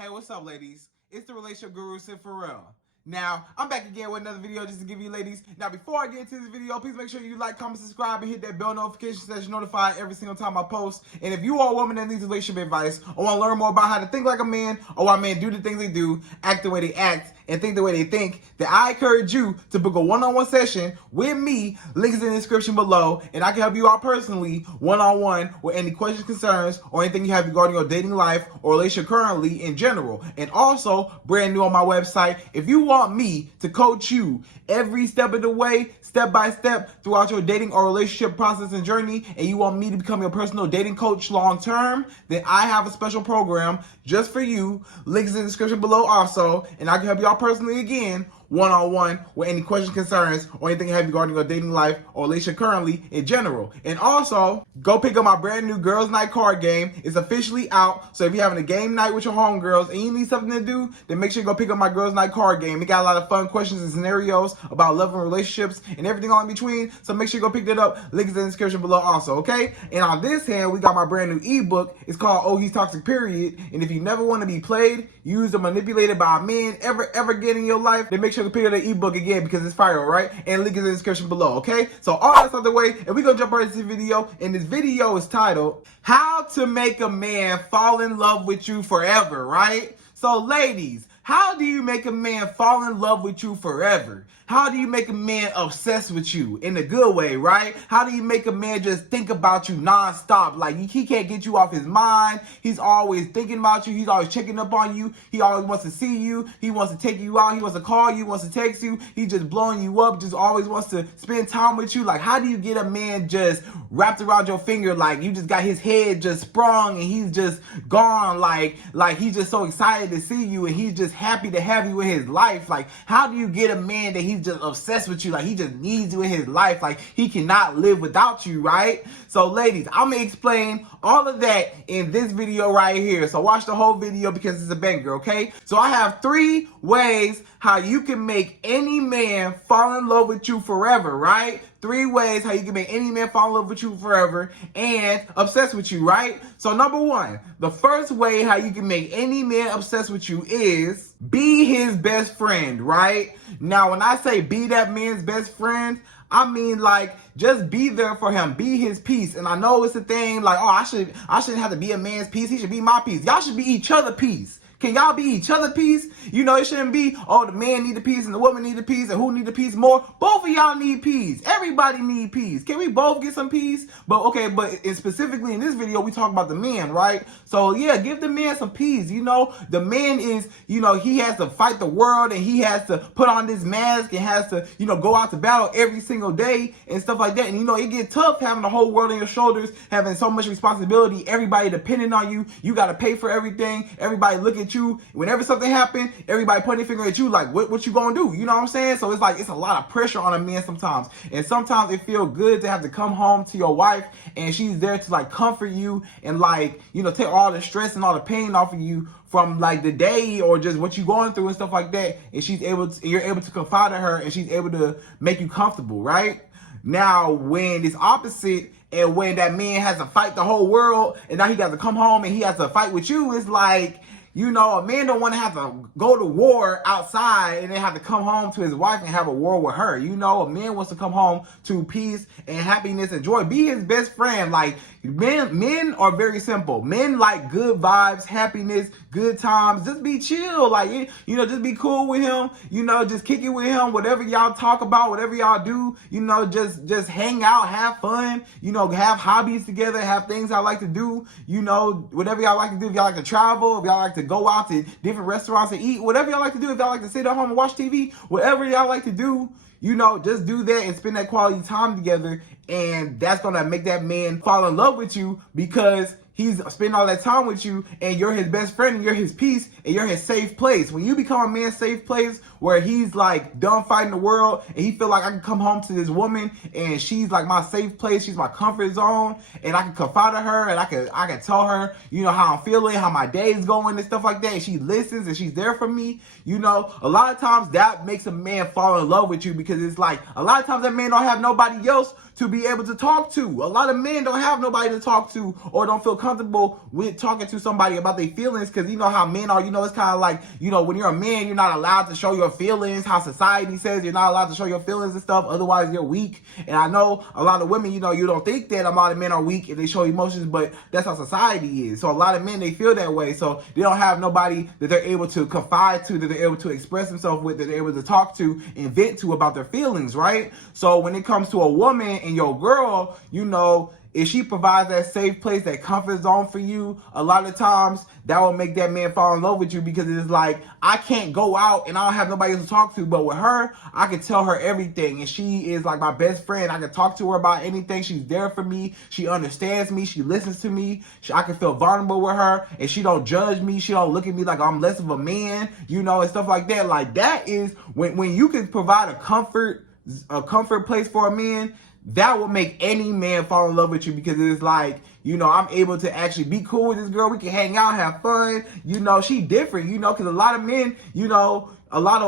Hey, what's up, ladies? It's the relationship guru, Sydd Ferrell. Now, I'm back again with another video just to give you ladies. Now, before I get into this video, please make sure you like, comment, subscribe, and hit that bell notification so that you're notified every single time I post. And if you are a woman that needs relationship advice or want to learn more about how to think like a man or why men do the things they do, act the way they act, and think the way they think, then I encourage you to book a one-on-one session with me. Links in the description below, and I can help you out personally, one-on-one, with any questions, concerns, or anything you have regarding your dating life or relationship currently in general. And also, brand new on my website, if you want me to coach you every step of the way, step by step, throughout your dating or relationship process and journey, and you want me to become your personal dating coach long term, then I have a special program just for you. Links in the description below also, and I can help you out personally again, one-on-one, with any questions, concerns, or anything you have regarding your dating life or relationship currently in general. And also, go pick up my brand new Girls Night card game. It's officially out, so if you're having a game night with your homegirls and you need something to do, then make sure you go pick up my Girls Night card game. It got a lot of fun questions and scenarios about love and relationships and everything all in between, so make sure you go pick that up. Links in the description below also, okay? And on this hand, we got my brand new ebook. It's called Oh, He's Toxic, Period. And if you never want to be played, used, or manipulated by a man ever again in your life, then make sure to pick up the ebook again because it's fire, right? And link is in the description below, okay? So all that's out the way, and we're gonna jump right into the video. And this video is titled, How to Make a Man Fall in Love with You Forever, right? So ladies, how do you make a man fall in love with you forever? How do you make a man obsessed with you in a good way, right? How do you make a man just think about you nonstop? Like, he can't get you off his mind. He's always thinking about you. He's always checking up on you. He always wants to see you. He wants to take you out. He wants to call you, wants to text you. He's just blowing you up, just always wants to spend time with you. Like, how do you get a man just wrapped around your finger? Like, you just got his head just sprung and he's just gone. Like he's just so excited to see you and he's just happy to have you in his life. Like, how do you get a man that he's just obsessed with you? Like, he just needs you in his life. Like, he cannot live without you, right? So ladies, I'm gonna explain all of that in this video right here. So watch the whole video because it's a banger, okay? So I have 3 ways how you can make any man fall in love with you forever, right? 3 ways how you can make any man fall in love with you forever and obsessed with you, right? So number 1, the first way how you can make any man obsessed with you is be his best friend, right? Now, when I say be that man's best friend, I mean, like, just be there for him. Be his piece. And I know it's a thing like, oh, I shouldn't have to be a man's piece. He should be my piece. Y'all should be each other piece. Can y'all be each other piece? You know, it shouldn't be, oh, the man need a piece and the woman need a piece and who need a piece more. Both of y'all need peace. Everybody need peace. Can we both get some peace? But okay, but specifically in this video, we talk about the man, right? So yeah, give the man some peace. You know, the man is, you know, he has to fight the world and he has to put on this mask and has to, you know, go out to battle every single day and stuff like that. And you know, it gets tough having the whole world on your shoulders, having so much responsibility, everybody depending on you. You got to pay for everything. Everybody look at you. Whenever something happens, everybody pointing their finger at you like, what you gonna do? You know what I'm saying? So it's like, it's a lot of pressure on a man sometimes. And sometimes it feels good to have to come home to your wife and she's there to like comfort you and like, you know, take all the stress and all the pain off of you from like the day or just what you going through and stuff like that. And you're able to confide in her and she's able to make you comfortable, right? Now, when it's opposite and when that man has to fight the whole world and now he got to come home and he has to fight with you, it's like, you know, a man don't want to have to go to war outside and then have to come home to his wife and have a war with her. You know, a man wants to come home to peace and happiness and joy. Be his best friend. Like, men are very simple. Men like good vibes, happiness, good times. Just be chill. Like, you know, just be cool with him. You know, just kick it with him. Whatever y'all talk about, whatever y'all do, you know, just hang out, have fun. You know, have hobbies together, have things y'all like to do. You know, whatever y'all like to do. If y'all like to travel, if y'all like to go out to different restaurants and eat, whatever y'all like to do. If y'all like to sit at home and watch TV, whatever y'all like to do, you know, just do that and spend that quality time together. And that's going to make that man fall in love with you because he's spending all that time with you and you're his best friend and you're his peace and you're his safe place. When you become a man's safe place, where he's like done fighting the world and he feel like I can come home to this woman and she's like my safe place, she's my comfort zone, and I can confide in her and I can tell her, you know, how I'm feeling, how my day is going and stuff like that, and she listens and she's there for me. You know, a lot of times that makes a man fall in love with you, because it's like a lot of times that man don't have nobody else to be able to talk to. A lot of men don't have nobody to talk to, or don't feel comfortable with talking to somebody about their feelings, because you know how men are. You know, it's kind of like, you know, when you're a man, you're not allowed to show your feelings, how society says you're not allowed to show your feelings and stuff, otherwise you're weak. And I know a lot of women, you know, you don't think that a lot of men are weak if they show emotions, but that's how society is. So a lot of men, they feel that way, so they don't have nobody that they're able to confide to, that they're able to express themselves with, that they're able to talk to and vent to about their feelings, right? So when it comes to a woman and your girl, you know, if she provides that safe place, that comfort zone for you, a lot of times that will make that man fall in love with you, because it's like, I can't go out and I don't have nobody else to talk to, but with her, I can tell her everything, and she is like my best friend. I can talk to her about anything. She's there for me. She understands me. She listens to me. I can feel vulnerable with her, and she don't judge me. She don't look at me like I'm less of a man, you know, and stuff like that. Like, that is when you can provide a comfort place for a man, that will make any man fall in love with you, because it's like, you know, I'm able to actually be cool with this girl. We can hang out, have fun. You know, she different, you know, because a lot of men, you know, a lot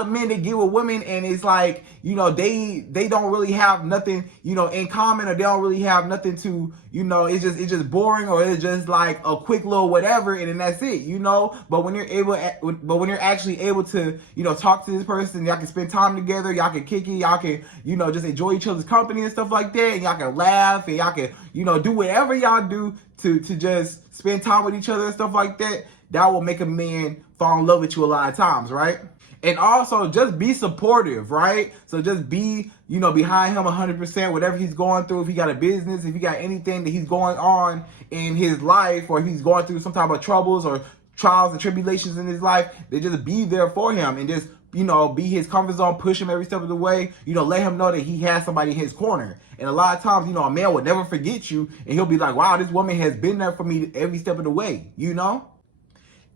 of men, they get with women and it's like, you know, they don't really have nothing, you know, in common, or they don't really have nothing to, you know, it's just boring, or it's just like a quick little whatever, and then that's it, you know. But when you're actually able to, you know, talk to this person, y'all can spend time together, y'all can kick it, y'all can, you know, just enjoy each other's company and stuff like that, and y'all can laugh, and y'all can, you know, do whatever y'all do to just spend time with each other and stuff like that. That will make a man fall in love with you a lot of times, right? And also, just be supportive, right? So just be, you know, behind him 100%, whatever he's going through. If he got a business, if he got anything that he's going on in his life, or if he's going through some type of troubles or trials and tribulations in his life, they just be there for him, and just, you know, be his comfort zone, push him every step of the way, you know, let him know that he has somebody in his corner. And a lot of times, you know, a man will never forget you, and he'll be like, wow, this woman has been there for me every step of the way, you know?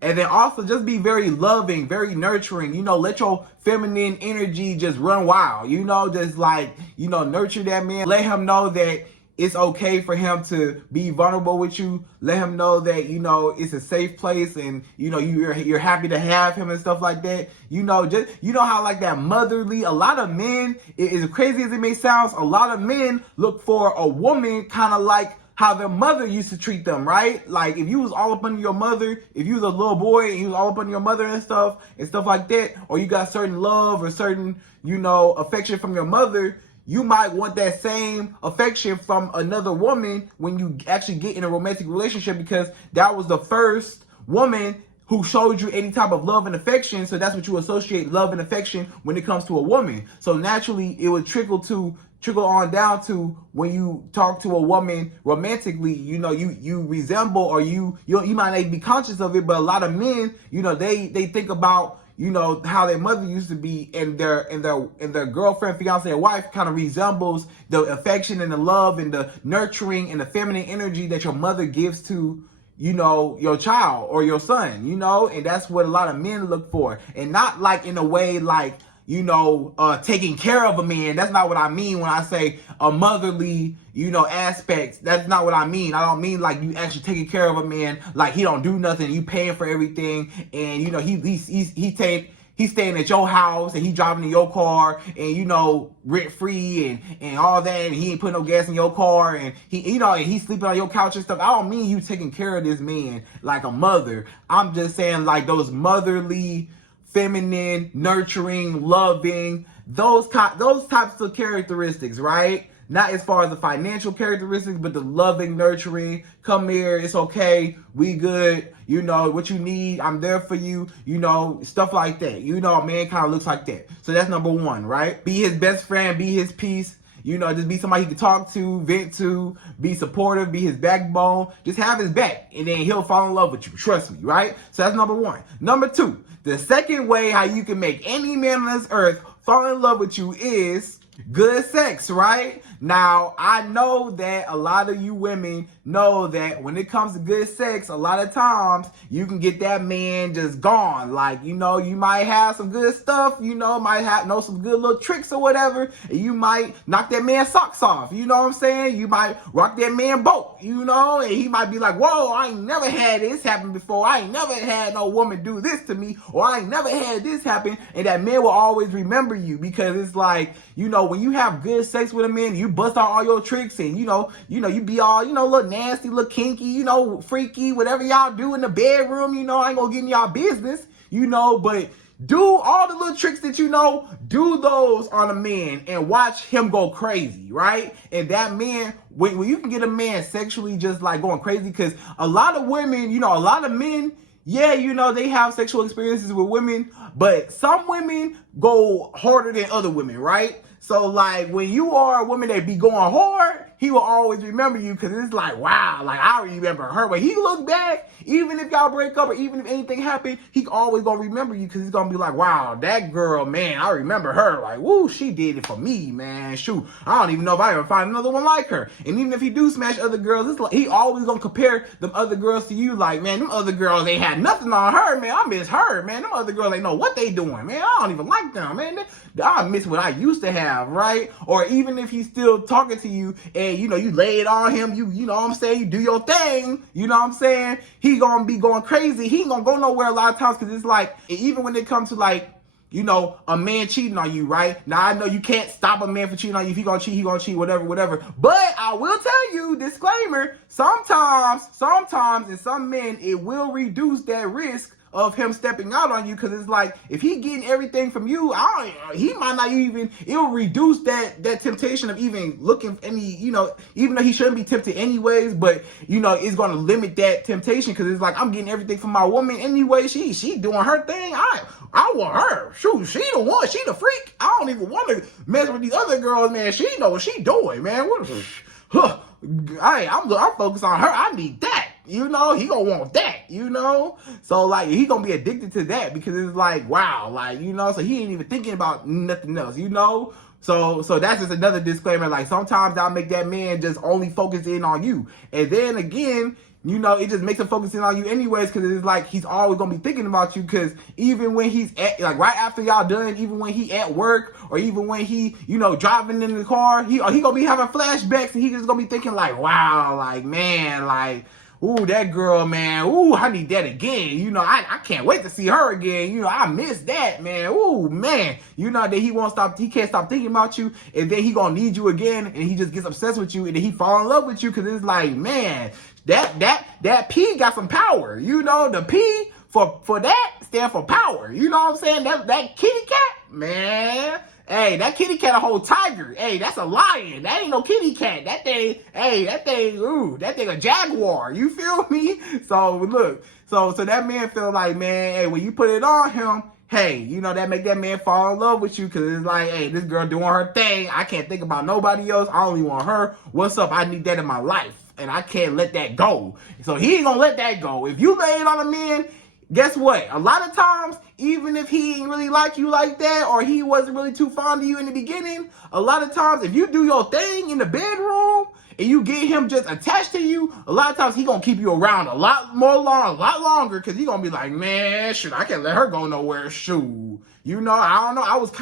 And then also just be very loving, very nurturing, you know, let your feminine energy just run wild, you know, just like, you know, nurture that man, let him know that it's okay for him to be vulnerable with you, let him know that, you know, it's a safe place, and, you know, you're happy to have him and stuff like that, you know, just, you know how like that motherly, a lot of men, as crazy as it may sound, a lot of men look for a woman kind of like how their mother used to treat them, right? Like, if you was all up under your mother, if you was a little boy and you was all up under your mother and stuff like that, or you got certain love or certain, you know, affection from your mother, you might want that same affection from another woman when you actually get in a romantic relationship, because that was the first woman who showed you any type of love and affection. So that's what you associate love and affection when it comes to a woman. So naturally, it would trickle on down to when you talk to a woman romantically, you know, you resemble, or you might not be conscious of it, but a lot of men, you know, they think about, you know, how their mother used to be, and their girlfriend, fiance, or wife kind of resembles the affection and the love and the nurturing and the feminine energy that your mother gives to, you know, your child or your son, you know. And that's what a lot of men look for, and not like in a way like, you know, taking care of a man. That's not what I mean when I say a motherly, you know, aspect. That's not what I mean. I don't mean like you actually taking care of a man, like he don't do nothing, you paying for everything, and, you know, he's staying at your house, and he driving in your car, and, you know, rent free and all that, and he ain't putting no gas in your car, and he, you know, and he's sleeping on your couch and stuff. I don't mean you taking care of this man like a mother. I'm just saying like those motherly, feminine, nurturing, loving, those types of characteristics, right? Not as far as the financial characteristics, but the loving, nurturing, come here, it's okay, we good, you know, what you need, I'm there for you, you know, stuff like that. You know, a man kind of looks like that. So that's number one, right? Be his best friend, be his peace, you know, just be somebody he can talk to, vent to, be supportive, be his backbone, just have his back, and then he'll fall in love with you, trust me, right? So that's number one. Number two, the second way how you can make any man on this earth fall in love with you is Good sex, right? Now, I know that a lot of you women know that when it comes to good sex, a lot of times you can get that man just gone. Like, you know, you might have some good stuff, you know, might know some good little tricks or whatever, and you might knock that man's socks off, you know what I'm saying? You might rock that man boat, you know, and he might be like, whoa, I ain't never had this happen before. I ain't never had no woman do this to me, or I ain't never had this happen. And that man will always remember you, because it's like, you know, when you have good sex with a man, you bust out all your tricks, and you be all, you know, little nasty, little kinky, you know, freaky, whatever y'all do in the bedroom, you know, I ain't gonna get in y'all business, you know, but do all the little tricks that you know, do those on a man and watch him go crazy, right? And that man, when you can get a man sexually just like going crazy, because a lot of women, you know, a lot of men, yeah, you know, they have sexual experiences with women, but some women go harder than other women, right? So, like, when you are a woman that be going hard, he will always remember you, because it's like, wow, like, I remember her. When he look back, even if y'all break up or even if anything happened, he always gonna remember you, because he's gonna be like, wow, that girl, man, I remember her. Like, woo, she did it for me, man. Shoot, I don't even know if I ever find another one like her. And even if he do smash other girls, it's like he always gonna compare them other girls to you. Like, man, them other girls, they had nothing on her, man. I miss her, man. Them other girls, they know what they doing, man. I don't even like them, man. I miss what I used to have, right? Or even if he's still talking to you and, you know, you lay it on him, you know what I'm saying, you do your thing, you know what I'm saying, he gonna be going crazy. He ain't gonna go nowhere a lot of times, because it's like, even when it comes to like, you know, a man cheating on you, right? Now, I know you can't stop a man from cheating on you. If he gonna cheat, whatever. But I will tell you, disclaimer, sometimes in some men, it will reduce that risk of him stepping out on you, because it's like, if he getting everything from you, he might not even, it'll reduce that temptation of even looking any, you know, even though he shouldn't be tempted anyways, but, you know, it's going to limit that temptation, because it's like, I'm getting everything from my woman anyway, she doing her thing, I want her, shoot, she the one, she the freak, I don't even want to mess with these other girls, man, she know what she doing, man, I'm focused on her, I need that. You know, he gonna want that, you know? So, like, he gonna be addicted to that, because it's like, wow, like, you know, so he ain't even thinking about nothing else, you know? So that's just another disclaimer. Like, sometimes I'll make that man just only focus in on you. And then again, you know, it just makes him focus in on you anyways, because it's like he's always gonna be thinking about you, because even when he's at, like, right after y'all done, even when he at work, or even when he, you know, driving in the car, he gonna be having flashbacks, and he just gonna be thinking like, wow, like, man, like, ooh, that girl, man. Ooh, I need that again. You know, I can't wait to see her again. You know, I miss that, man. Ooh, man. You know, that he can't stop thinking about you, and then he gonna need you again, and he just gets obsessed with you, and then he fall in love with you, because it's like, man, that P got some power. You know, the P for that stand for power. You know what I'm saying? That kitty cat, man. Hey, that kitty cat a whole tiger. Hey, that's a lion. That ain't no kitty cat. That thing a jaguar. You feel me? So look, so that man feel like, man, hey, when you put it on him, hey, you know, that make that man fall in love with you, because it's like, hey, this girl doing her thing. I can't think about nobody else. I only want her. What's up? I need that in my life, and I can't let that go. So he ain't gonna let that go. If you lay it on a man, guess what? A lot of times, even if he ain't really like you like that, or he wasn't really too fond of you in the beginning, a lot of times, if you do your thing in the bedroom and you get him just attached to you, a lot of times he gonna keep you around a lot longer, because he gonna be like, man, shoot, I can't let her go nowhere, shoot. You know, I don't know. I was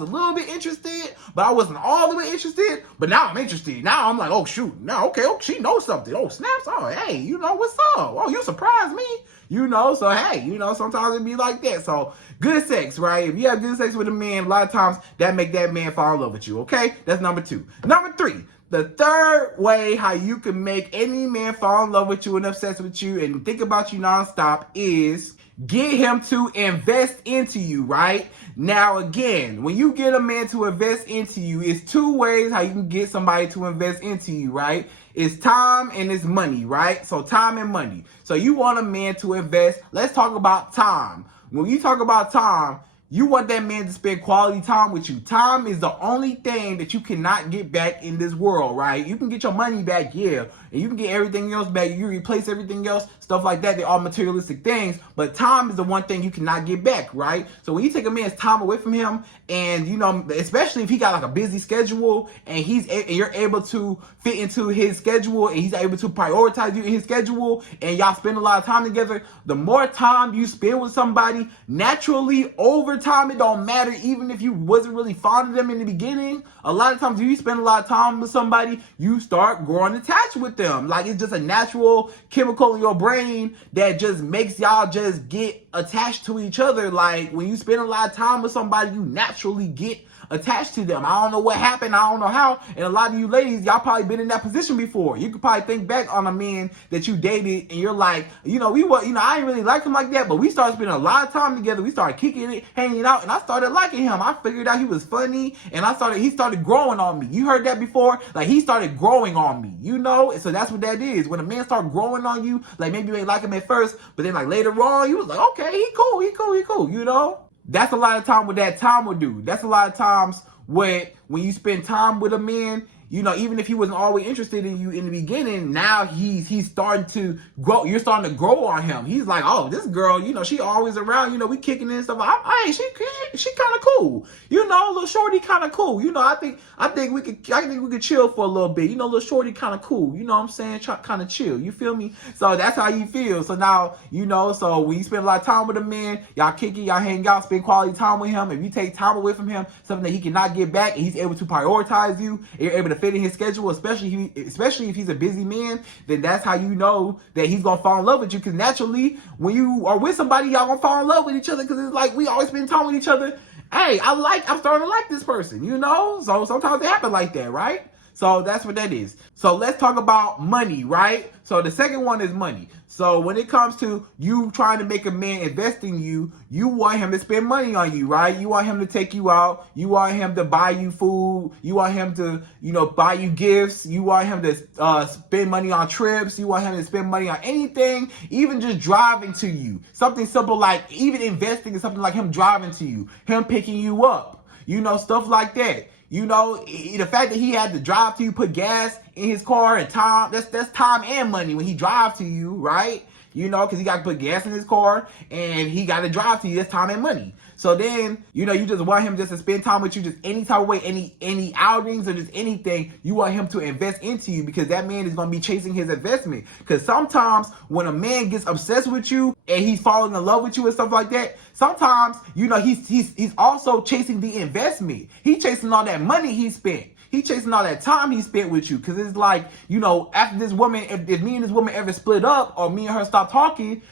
a little bit interested, but I wasn't all the way interested. But now I'm interested. Now I'm like, oh, shoot. Now, okay, oh, she knows something. Oh, snaps. Oh, hey, you know, what's up? Oh, you surprised me. You know, so hey, you know, sometimes it be like that. So good sex, right? If you have good sex with a man, a lot of times that make that man fall in love with you, okay? That's number 2. Number 3, the third way how you can make any man fall in love with you and obsessed with you and think about you nonstop is get him to invest into you, right? Now, again, when you get a man to invest into you, it's 2 ways how you can get somebody to invest into you, right? It's time and it's money, right? So time and money. So you want a man to invest. Let's talk about time. When you talk about time, you want that man to spend quality time with you. Time is the only thing that you cannot get back in this world, right? You can get your money back, yeah. and you can get everything else back. You replace everything else, stuff like that. They're all materialistic things, but time is the one thing you cannot get back, right? So when you take a man's time away from him, and you know, especially if he got like a busy schedule, and you're able to fit into his schedule, and he's able to prioritize you in his schedule, and y'all spend a lot of time together, the more time you spend with somebody, naturally over time, it don't matter, even if you wasn't really fond of them in the beginning, a lot of times if you spend a lot of time with somebody, you start growing attached with them. Like, it's just a natural chemical in your brain that just makes y'all just get attached to each other. Like, when you spend a lot of time with somebody, you naturally get attached to them. I don't know what happened. I don't know how. And a lot of you ladies, y'all probably been in that position before. You could probably think back on a man that you dated, and you're like, you know, I didn't really like him like that, but we started spending a lot of time together. We started kicking it, hanging out, and I started liking him. I figured out he was funny, and he started growing on me. You heard that before? Like, he started growing on me, you know? So that's what that is. When a man starts growing on you, like, maybe you ain't like him at first, but then like later on, you was like, okay, he cool, you know? That's a lot of time what that time will do. That's a lot of times when you spend time with a man, you know, even if he wasn't always interested in you in the beginning, now he's starting to grow. You're starting to grow on him. He's like, oh, this girl, you know, she always around. You know, we kicking and stuff. Hey, she kind of cool. You know, little shorty kind of cool. You know, I think we could chill for a little bit. You know, little shorty kind of cool. You know what I'm saying? Kind of chill. You feel me? So that's how you feel. So now, you know, so when you spend a lot of time with a man, y'all kick it, y'all hang out, spend quality time with him. If you take time away from him, something that he cannot get back, and he's able to prioritize you, and you're able to fit in his schedule, especially if he's a busy man, then that's how you know that he's gonna fall in love with you. Because naturally, when you are with somebody, y'all gonna fall in love with each other, because it's like we always spend time with each other. Hey, I'm starting to like this person, you know? So sometimes it happens like that, right? So that's what that is. So let's talk about money, right? So the second one is money. So when it comes to you trying to make a man invest in you, you want him to spend money on you, right? You want him to take you out. You want him to buy you food. You want him to, you know, buy you gifts. You want him to spend money on trips. You want him to spend money on anything, even just driving to you. Something simple like even investing in something like him driving to you, him picking you up, you know, stuff like that. You know, the fact that he had to drive to you, put gas in his car and time, that's time and money when he drives to you, right? You know, because he got to put gas in his car and he got to drive to you. That's time and money. So then, you know, you just want him just to spend time with you just any type of way, any outings or just anything. You want him to invest into you, because that man is going to be chasing his investment. Because sometimes when a man gets obsessed with you and he's falling in love with you and stuff like that, sometimes, you know, he's also chasing the investment. He's chasing all that money he spent. He chasing all that time he spent with you. Because it's like, you know, after this woman, if me and this woman ever split up or me and her stop talking,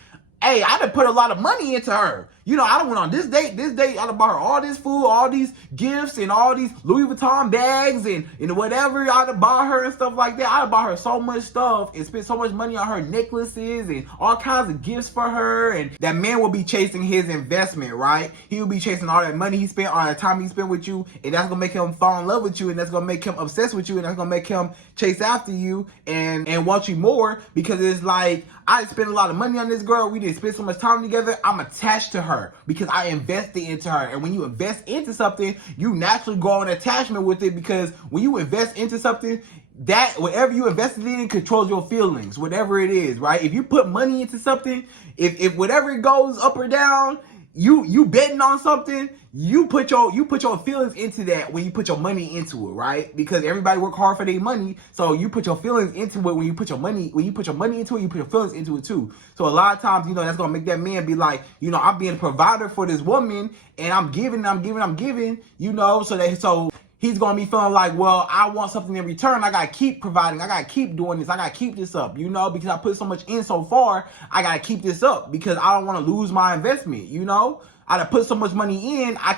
hey, I done put a lot of money into her. You know, I done went on this date, I done bought her all this food, all these gifts, and all these Louis Vuitton bags, and whatever I done bought her and stuff like that. I done bought her so much stuff and spent so much money on her necklaces and all kinds of gifts for her. And that man will be chasing his investment, right? He will be chasing all that money he spent, all that time he spent with you, and that's gonna make him fall in love with you, and that's gonna make him obsessed with you, and that's gonna make him chase after you and want you more, because it's like, I spent a lot of money on this girl. We didn't spend so much time together. I'm attached to her because I invested into her. And when you invest into something, you naturally grow an attachment with it, because when you invest into something, that whatever you invested in controls your feelings, whatever it is, right? If you put money into something, if whatever it goes up or down, you betting on something, you put your feelings into that when you put your money into it, right? Because everybody work hard for their money, so you put your feelings into it when you put your money into it, you put your feelings into it too. So a lot of times, you know, that's gonna make that man be like, you know, I'm being a provider for this woman, and I'm giving, you know, so he's gonna be feeling like, well, I want something in return. I gotta keep providing. I gotta keep doing this. I gotta keep this up, you know, because I put so much in so far. I gotta keep this up because I don't want to lose my investment, you know. I done put so much money in. I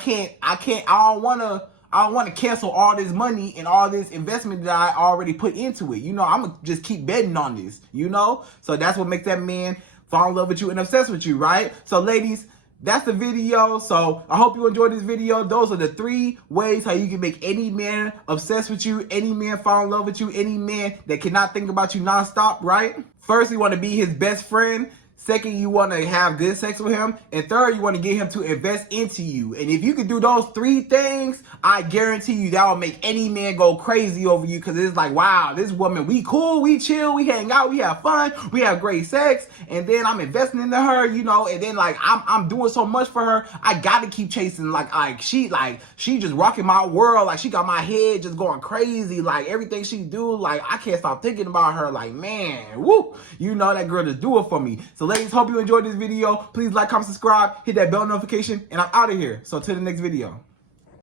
don't want to cancel all this money and all this investment that I already put into it. You know, I'm gonna just keep betting on this, you know. So that's what makes that man fall in love with you and obsessed with you, right? So ladies, that's the video. So I hope you enjoyed this video. Those are the 3 ways how you can make any man obsessed with you, any man fall in love with you, any man that cannot think about you nonstop, right? First, you want to be his best friend. Second, you want to have good sex with him. And third, you want to get him to invest into you. And if you can do those 3 things, I guarantee you that will make any man go crazy over you, because it's like, wow, this woman, we cool, we chill, we hang out, we have fun, we have great sex, and then I'm investing into her, you know, and then like I'm doing so much for her, I gotta keep chasing, like she just rocking my world, like she got my head just going crazy, like everything she do, like I can't stop thinking about her, like man, woo, you know that girl just do it for me. So ladies, hope you enjoyed this video. Please like, comment, subscribe, hit that bell notification, and I'm out of here. So till the next video.